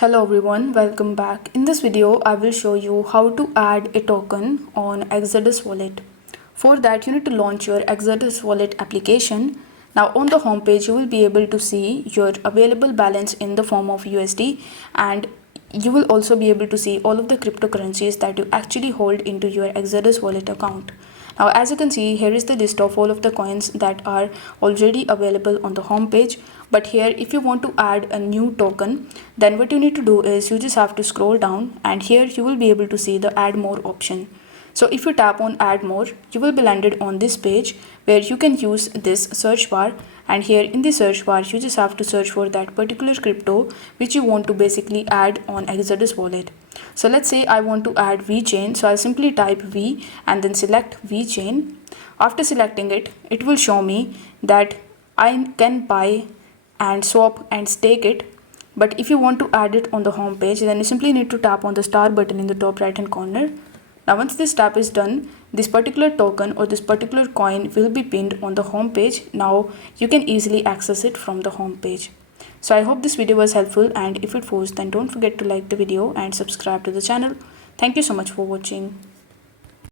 Hello everyone, welcome back. In this video, I will show you how to add a token on Exodus wallet. For that, you need to launch your Exodus wallet application. Now on the home page, you will be able to see your available balance in the form of USD, and you will also be able to see all of the cryptocurrencies that you actually hold into your Exodus wallet account. Now as you can see, here is the list of all of the coins that are already available on the home page. But here, if you want to add a new token, then what you need to do is you just have to scroll down, and here you will be able to see the add more option. So if you tap on add more, you will be landed on this page where you can use this search bar, and here in the search bar you just have to search for that particular crypto which you want to basically add on Exodus wallet. So let's say I want to add VChain, so I'll simply type V and then select VChain. After selecting it, it will show me that I can buy and swap and stake it. But if you want to add it on the home page, then you simply need to tap on the star button in the top right hand corner. Now once this tap is done, this particular token or this particular coin will be pinned on the home page. Now you can easily access it from the home page. So I hope this video was helpful, and if it was, then don't forget to like the video and subscribe to the channel. Thank you so much for watching.